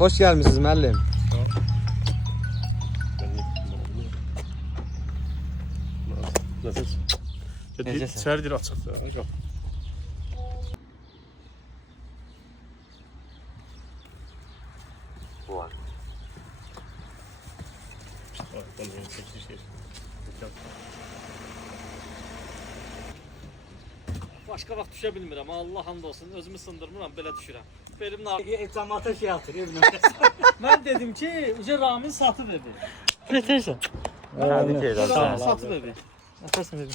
Hoş gelmişsiniz müəllim. İçeridir açıqdır. Bu var. Başqa vaxt düşə bilmirəm. Allah hamd olsun. Özümü sındırmıram, belə düşürəm. Benim Cəmaata şey atır, evlə. Mən dedim ki, uca Ramin satıb evi. Yetersən. Təbrik edirəm Ramin səni. satıb evi. Atarsın evi.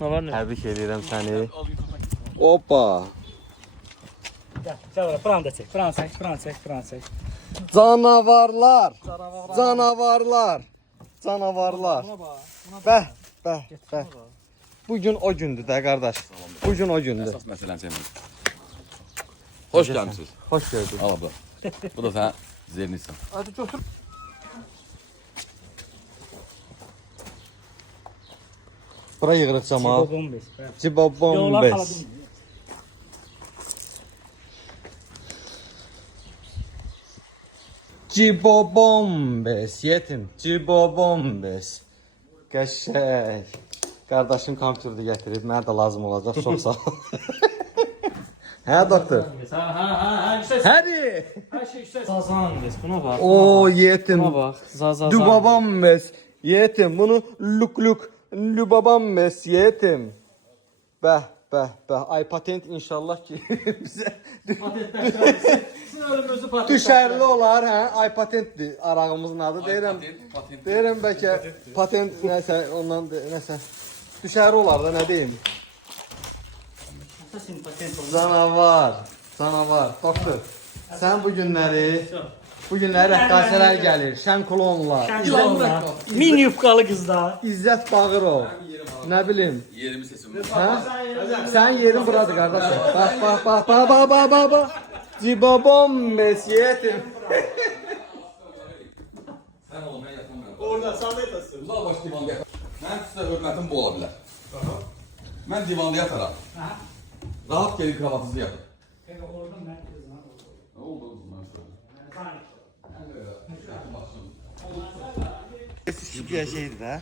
Nə var nə? Təbrik edirəm səni. Hoppa. Gəl, gəl bura, buranı da çək. Buranı çək. Canavarlar. Canavarlar. Bəh. Bugün o gündür də qardaş. Bugün o gündür. Əsas məsələn sənin. Hoş gəlmisiniz. Hoş gördük. Al abla. Bu da sən zernisən. Hadi götür. Bura yığıracam ha. Bombeş. Cibobombes. Cibobombes yetim. Cibobombes. Qəşəng. Qardaşım kompüterdə gətirib. Mənə də lazım olacaq. Çox sağ ol. Hə doktor. Ha, yüksək. Həri. Hər şey yüksək. Zazan biz. Buna bax. O yetim. Buna bax. Zazan. Dubabombes yetim. Bunu luk. Lubabambes yetim. Bəh. Ay patent inşallah ki bizə Sizin ölümünüzü patent. düşərli olar, hə? Ay patentdir arağımızın adı. Deyirəm bəlkə patent nəsə ondan nəsə düşərli olar da nə deyim? Canavar. Doktor. Sən bu günləri rəqqasələr gəlir, şən klonlar. Min yufqalı qızlar. İzzət Bağırov. Nə bilim. Yerimi sesim. Hə? Sən yerin buradır qardaşım. Bax. Cibobombes yetim. Sən oğlum, mən yapamıyorum. Orada sən də yatasın. Uzaq baş divanda yatar. Mənim sizə hörmətim bu ola bilər. Mən divanda yataram. Rahat gelin kravatınızı yapın. Ne oldu oğlum ben şöyle? Şükür şeydir də.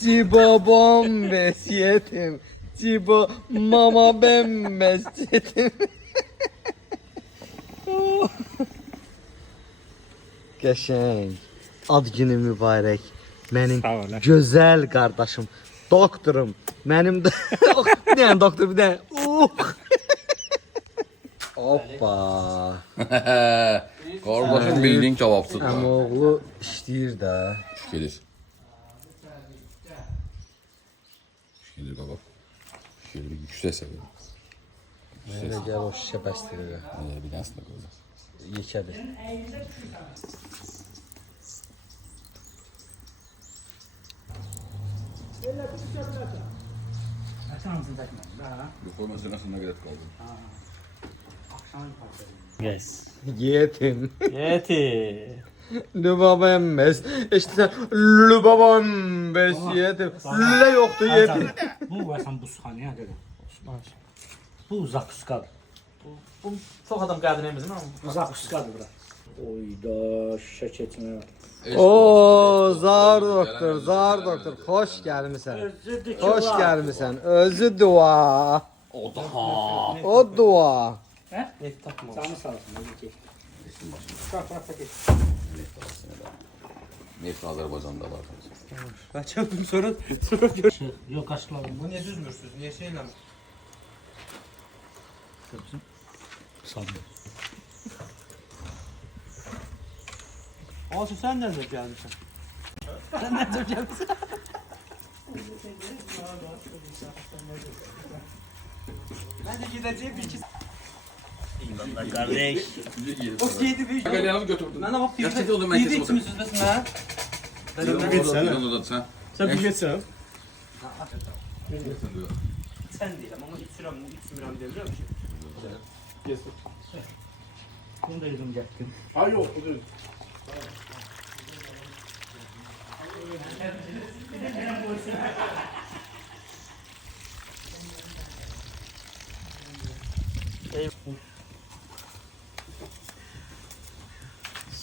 Cibobombes yetim. Mama bembes yetim. Qəşəng. Ad günü mübarək. Mənim gözəl qardaşım, doktorum. Mənim də bir dənə doktor, bir dənə. Hoppa. Kardeşim bildiğin kebapsız. Əmoğlu işləyir də. Gelir. Gelir baba. Şöyle bir yüksek seviyor. Elə gəl o şişə bəstədir. Bir tanesini de koyacağız. Yekədir. Bir formasyon aslında gerek kaldı. Yes. Yetim. Yeti. Lubabembes. İşte sen Lubabembes yetim. Lüle yoktu yetim. Bu varsan buzxanaya görə. Bu uzaq qısqadır. Bu çox adam qədrini emizin amma. Uzaq qısqadır bura. Oyda şişə keçmə. Oo, zar doktor. Hoş gelmişsən. Hoş gelmişsən. Özü dua. O dua. Et tapma. Canı sağ olsun. Hadi ki. Neft Azerbaycan'da var. Qaçırdım sonra Yox, qaşqalarım. Bu niyə düzmürsüz? Niyə şeylə? Olsun sən necə gəlmisən? Ben de gideceğim bir iki... Qardaş. O yedi bir... Galyanımı götürdün. Ben de bak Gerçekten oğlum ben bir de kesin ikimiz üzmesin ha. Bir da sen. Sən bir getsən. Sen değilim ama içmirəm demirəm ki. Getsin. Bunu da yedim getdim. Hayır yok, bu değil.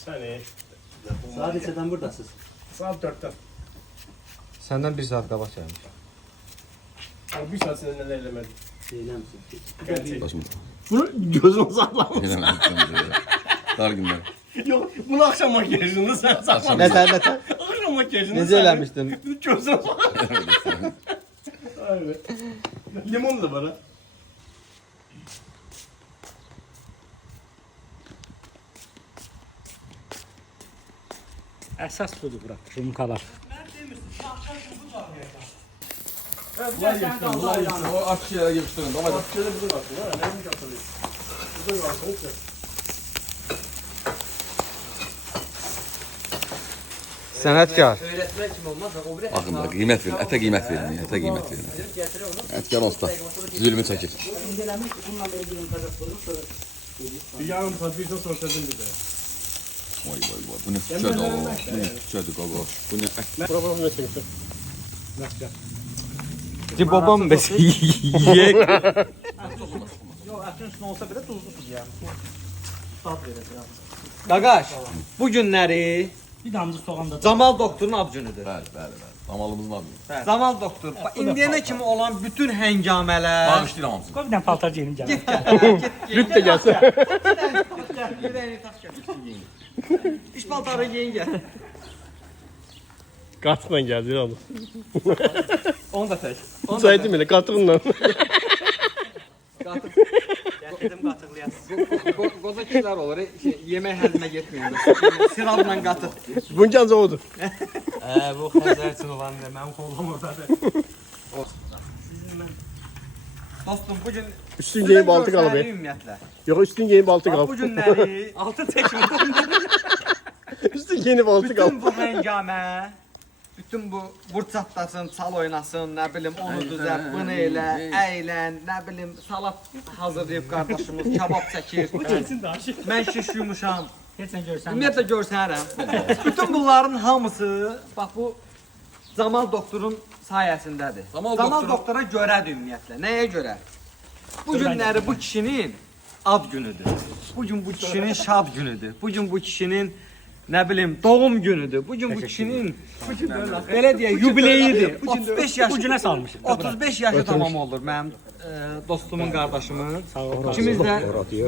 Səni. Saat neçədən buradasınız? Saat 4'te. Səndən 1 saat qabaq gəlmiş. Abi bir saat seni neler eləmədim. Deyirəm Başım. Bunu gözünü saklama. Dar günler. Yok bunu akşam makyajında sen saklama. Nətər? Akşam makyajında Necə eləmişdin? Gözünü saklama. Aynen. Limon da var ha. Əsas budur bura. Yumkalar. O aç şeyler yapıştırın. Ama Şöyle burada kalsın ha. Ne mi katılıyor? Burada kalsın işte. Sənətkar. bakın da kıymet verin. Ete kıymet verin. Ete kıymet verin. Etkar olsa. Zulmü çekir. Bir yarım saat bir saat sonra dedim bize. Vay vay vay. Bu ne çöd o. Bu ne çöd o. Bu ne. Problem ne çekti? Nasıl? Di babam bəs yeyək. Yox, ətin üstünə olsa belə duzlu tuz yəni. Dad verəcək. Qaqaş, bu günləri Bir damcı soğan da. Camal doktorun ad günüdür. Bəli, bəli, bəli. Damalımız ne yapıyor? Camal doktor, indiyənə kimi olan bütün həngamələr. Bağışlayıram hamısını. Qoy bir dənə paltar geyinim gəl. Lüt de gelse. Ürəyini taş gətir. İş paltarı giyin gəl. Katıkla geldi abi. Onu da tək. Saydım bile katıkla. Gətirdim qatıqlayasın. Qoza kişilər olur, yemək həzmə getməyir. Sirabla qatıq. Bunca ancak odur. Bu Xəzər üçün olandır, mənim kolum oradadır. Dostum, bugün... Üstün geyib altı qalı be. Ümumiyyətlə. Yok üstün giyip altı Bax, kal. bu günləri altın çəkmir. Üstün giyip altı kal. Bütün bu həngamə, bütün bu vur çatlasın, çal oynasın, nə bilim onu düzət, bunu elə, əylən, nə bilim salat hazırlayıb qardaşımız, kabab çəkir. Mən şiş yumuşam. Heç sən görsən. Ümumiyyətlə görsənərəm. Bütün bunların hamısı bax bu Camal doktorun sayəsindədir. Camal Camal doktorun- doktora görədir ümumiyyətlə. Nəyə görə? Bu günləri bu kişinin ad günüdür. Bu gün bu kişinin şad günüdür. Bu gün bu kişinin nə bilim doğum günüdür. Bu gün bu kişinin belə deyək yubileyidir. 35 yaş. Bu günə salmışıq. 35 yaşı tamam olur mənim dostumun, qardaşımın. İkimiz də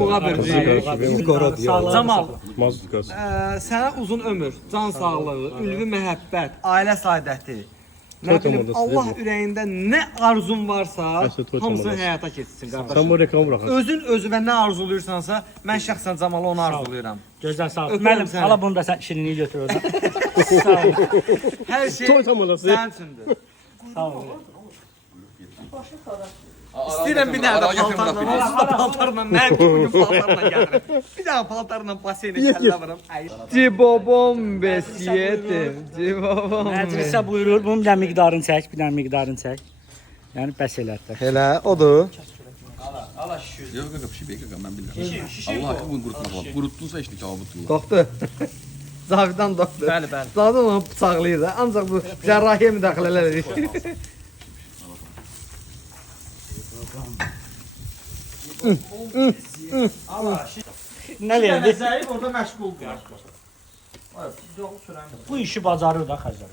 buğa bölgüyük. Camal, Mazut gaz. sənə uzun ömür, can sağlığı, ülvi məhəbbət, ailə saadəti. Nə bilim, oradasın, Allah ürəyində nə arzun varsa, Əsl toy hamısını oradasın. həyata keçirsin Sen qardaşım. bu reklamı bırakın. Özün özünə nə arzuluyursansa, mən şəxsən Camalı onu arzulayıram. Gözdən sağ ol. Öpürəm Müəllim, səni. ala bunu da sən şirinliyi götür oradan. Sağ ol. Hər şey Toy tamalası. sənin üçündür. Sağ ol. İstəyirəm bir dənə də paltarla, onsuz da paltarla, mən ki bugün paltarla gəlirim. Bir dənə paltarla baseynə kəllə vuram. Cibobom besiyetim, cibobom. Məclisə buyurur, bunun bir dənə miqdarını çək, bir dənə miqdarını çək. Yəni bəs elətdir. Elə, odur. Yok yok bir şey bekle ben bilirim. Allah aşkına bunu kurutma falan. Kuruttunsa işte kabut değil. Doktor. Zavidan doktor. Bəli, bəli. Zavidan onu bıçaqlayır da, ancaq bu cərrahiyyə müdaxilələr edir. Nə verdi? Zəif orada məşğuldur. Bu işi bacarır da Xəzər.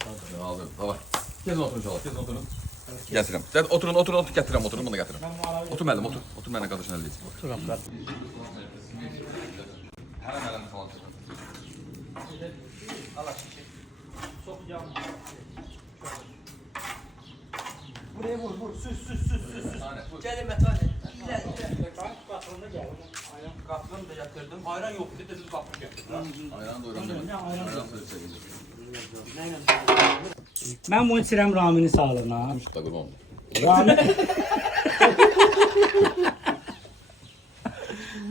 Aldım. Tamam. Tez oturun inşallah. Tez oturun. Getirəm. Sen oturun oturun getirəm oturun bunu da getirəm. Otur müəllim otur. Otur mənlə qardaşın əldə et. Oturam qardaş. Hər mənim falan. Buraya vur, vur, süz, süz, süz, süz, süz. Gəlin Mətali. Qapını da gətirdim. Ayran yoxdur dedi qapını gətirdim. Ayran doyuram. Ayran söyləyəcək. Mən bunu içirəm Raminin sağlığına. Da qurban. Ramin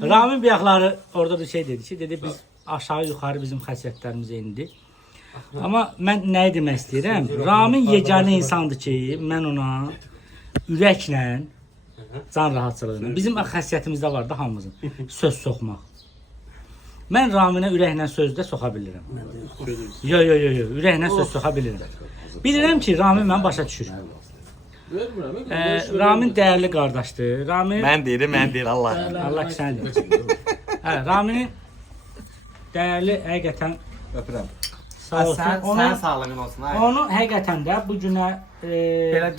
Ramin bıyaqları orada da şey dedi ki, dedi biz aşağı yuxarı bizim xəssiyyətlərimiz indi. Amma mən nəyi demək istəyirəm? Ramin yeganə insandır ki, mən ona ürəklə, can rahatçılığıyla, bizim xəssiyyətimizdə var da hamımızın, söz soxmaq. Mən Raminə ürəklə söz də soxa bilirəm. Yo, ürəklə söz soxa bilirəm. Bilirəm ki, Ramin məni başa düşür. Ramin dəyərli qardaşdır. Ramin Mən deyir Allah. Allah ki səni deyir. Hə, Raminin dəyərli həqiqətən Öpürəm. sağ olsun. Sən sağlığın olsun. Ay. Onu həqiqətən də bu günə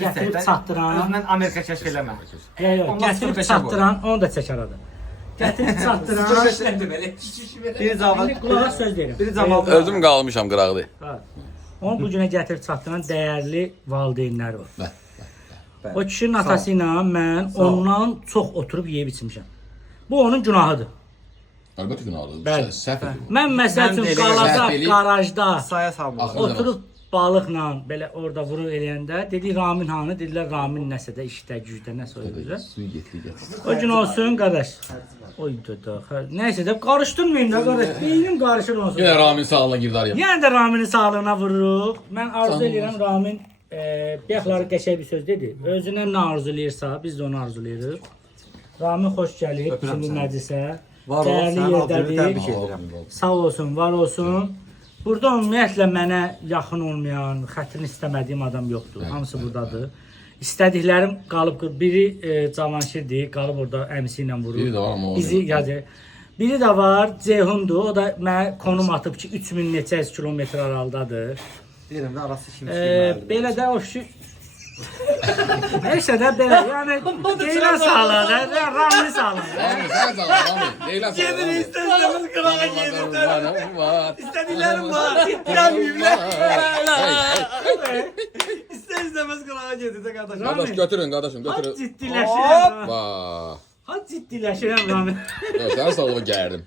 gətirib çatdıran, Özündən Amerika kəşf eləmə. yox, gətirib çatdıran, onu da çəkər adam. Gətirib çatdıran, Bir cavab. indi qulağa söz deyirəm. Bir cavab. Özüm qalmışam qıraqdı. Onu bu günə gətirib çatdıran dəyərli valideynlər var. Bəh, O kişinin atası ilə mən ondan çox oturub yeyib içmişəm. Bu onun günahıdır. Əlbəttə günahdır. Bəli. Səhv edir. Mən məsəl Mən də üçün elə qalada, səhv eləyib. qarajda Saya salma. Axı- oturub balıqla belə orada vurur eləyəndə dedi Ramin hanı? Dedilər Ramin nəsə də işdə, gücdə nəsə oydur. Suyu getdi. O gün olsun qardaş. Oy da. Nəysə də qarışdırmayın da qardaş. Beynim qarışır olsun. Yenə Ramin sağlığına girdar ya. Yəni də Raminin sağlığına vururuq. Mən arzu edirəm Ramin bəyəxləri qəşəng bir söz dedi. Özünə nə arzulayırsa biz də onu arzulayırıq. Ramin xoş gəlib bizim məclisə. Var ol, Dəyərli sən adını yerdədir. təbrik edirəm. Sağ olsun, var olsun. Burada ümumiyyətlə mənə yaxın olmayan, xətrini istəmədiyim adam yoxdur. Hamısı buradadır. İstədiklərim qalıb, biri Cavanşirdir, qalıb orada əmisi ilə vurur. Biri də var amma o Bizi yazır. Biri də var, Ceyhundur. O da mənə konum atıb ki, 3000 neçə yüz kilometr aralıdadır. Deyirəm də arası kim Belə də o şey Neysə də belə, yəni deyilən sağlığı da, Ramin sağlığı. Ramin sen sağlık Ramin. Leyla sağlık. Gedin istəsəniz qırağa gedin. Var. İstədiklərim var. İttirəməyimlər. İstəsəniz qırağa gedin də qardaşım. Kardeş götürün kardeşim Ha götürün. ciddiləşirəm. Vaa. Ha ciddiləşirəm Ramin. Sen sağlığı gerdim.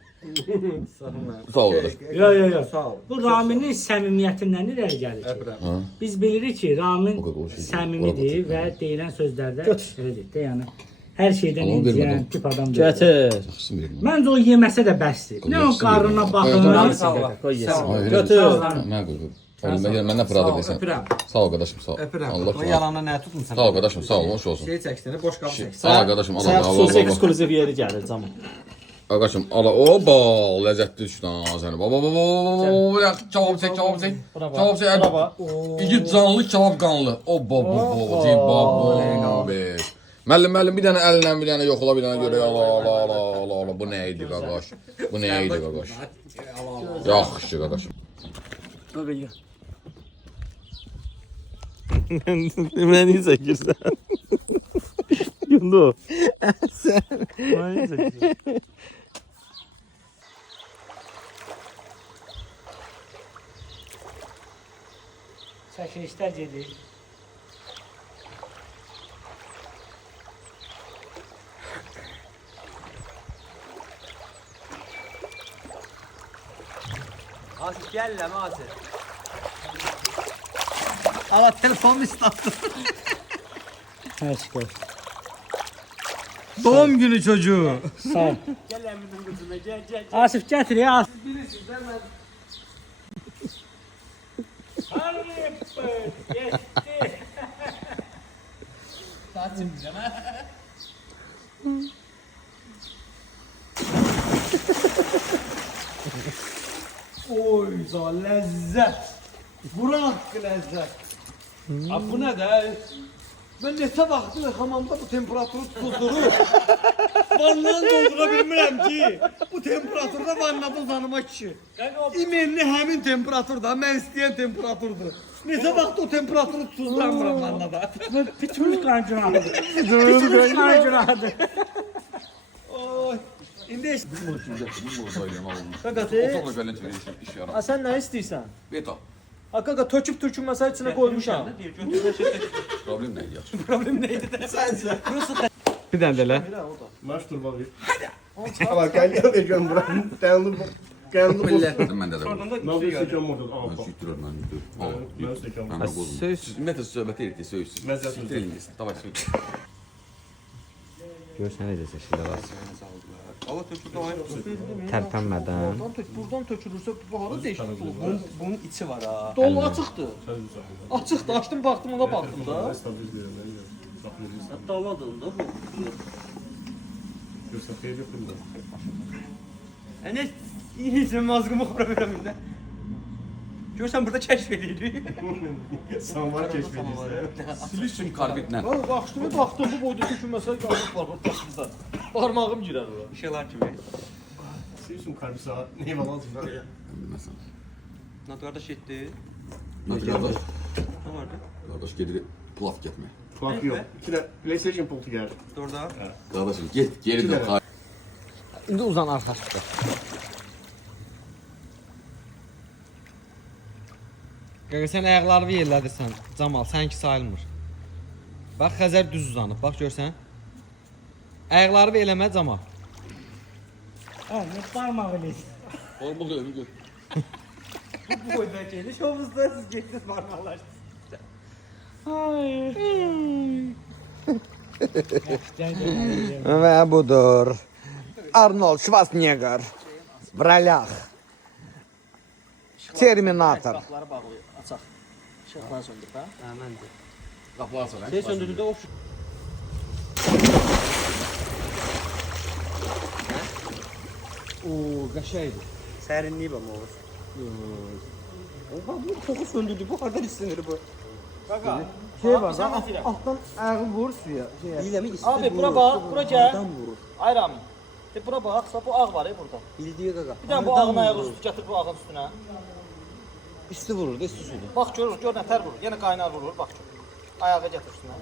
Sağ ol kardeş. Yo. Sağ ol. Bu Raminin səmimiyyətindən irəli gəlir ki. Biz bilirik ki, Ramin səmimidir və deyilən sözlərdə elədir də, yəni hər şeydən Onu inciyən vermədim. tip adam deyil. Gətir. Yaxşısın verin. Məncə o yeməsə də bəsdir. Nə o qarnına baxır. Sağ ol. Qoy yesin. Ay, Götür. Ne koydun? Məndən pıradır desən. Öpürəm. Sağ ol qardaşım sağ ol. Öpürəm. Allah O Allah. yalanla nə tutmusan? Sağ ol qardaşım sağ ol. Hoş olsun. Şey çəksin, boş qab çəksin. Sağ ol qardaşım. Sən Allah xüsusi Allah. ekskluziv yeri gəlir zaman. Qardaşım ala oba ləzzətli düşdü ha səni. Baba kebab çək kebab çək. Kebab çək. Bura bax. İki canlı kebab qanlı. Oba baba. Müəllim bir dənə əllə bir dənə yoxla bir dənə görə Allah bu nə idi qardaş? Bu nə idi qardaş? Yaxşı qardaşım. Məni çəkirsən. Gündü. Məni çəkirsən. Çəkilişlər gedir. Asif gəlləm Asif. Ala telefonumu istatdı. Hər şey. Doğum günü çocuğu. Sağ ol. Asif gətir ya. Asif. Oy za lezzet. Burak lezzet. Abi bu ne de? Ben neçə vaxtdır hamamda bu temperaturu tutuldurur. Vannadan doldura bilmirəm ki. Bu temperaturda vannada uzanıma kişi. İmenli həmin temperaturda, mən istəyən temperaturdur. Neçə vaxt o temperaturu tuzlamıram vannada. Bütün qancınahıdır. Bütün qancınahıdır. Oy. İndi Qaqatı. İş yarar. A sən nə istəyirsən? Beta. A qaqa töküb türkünməsə içinə qoymuşam. Problem nə yaxşı? problem neydi de sense. Bir dənə də elə. Maştur bakayım. Ama kendi yapacağım buranın. Kendi Məndə də var. Nasıl seçeceğim orada? Aa, Mən bak. sütürəm mən. Ben seçeceğim. Mən qozum. Ümumiyyətlə söhbət edirik, söhbət. Məzəsi. Sütür eləyirsən. Davay söhbət. Görsən necə seçirlər aslında. Allah tökür davay. Tərpənmədən. Buradan tökülürsə bu hara dəyişir? Bunun içi var ha. Dolu açıqdır. Açıqdır. Açdım baxdım ona baxdım da. Stabil diyorum. Ben yiyorum. Saklayabilirsin. Daladım da bu. Göster. Xeyir yapın da. Ne iyisin mazgımı xora verəm indi. Görsən burada kəşf edirik. Samovar keşfedilse. Silisyum karbidlə. Baxdım, baxdım bu boyda tökülməsə qalıb var burada. Parmağım girər ora. İşələr kimi. Silisyum karbisi ne var lan? Bilməsən. Nad qardaş getdi. Nədir qardaş? Nə vardı? Qardaş gedir plaf getmək. Kulak yok. İki de PlayStation pultu geldi. Orada. Qardaşım get, geri dön. tane. İndi uzan arxasında. Qaqa sən ayaqlarını yerlədirsən. Camal, sənki sayılmır. Bax Xəzər düz uzanıb. Bax görsən. Ayaqları bir eləmə Camal. Ha, ne parmağı ne? Olmaz öyle gör. Bu boyda şeydi. Şovuzda siz getdiniz parmaqlaşdınız. Və budur. Arnold Schwarzenegger. В ролях. Terminator. Qapıları bağlı, açaq. İşıqları söndür ha. Məndir. Qapılar sonra. Şey söndürdü də o Oo, qəşəngdir. sərinliyi bəm olur. Oha, bu koku söndürdü. Bu kadar hislenir bu. Qaqa. Şey var Sən da, atıyam. altdan ayağı vur suya. Biləmi Abi bura bax, bura gəl. vurur. Ay Rami. De bura bax, bu ağ var burada. Bildiği qaqa. Bir dənə bu ağın ayağı üstü gətir bu ağın üstünə. Üstü vurur da üstü sudur. Bax gör nətər vurur. Yenə qaynar vurur, bax gör. Ayağı gətir üstünə.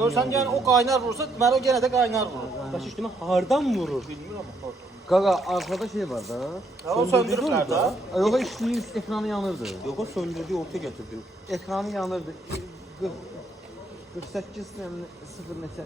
Görsən yəni o qaynar vursa, deməli o yenə də qaynar vurur. Baş üstüme hardan vurur? Bilmirəm bax. Qaqa arkada şey var da. Ya o söndürüblər də. Yox, işləyir, ekranı yanırdı. Yok o söndürdü orta getirdim. Ekranı yanırdı. 48 0 neçə.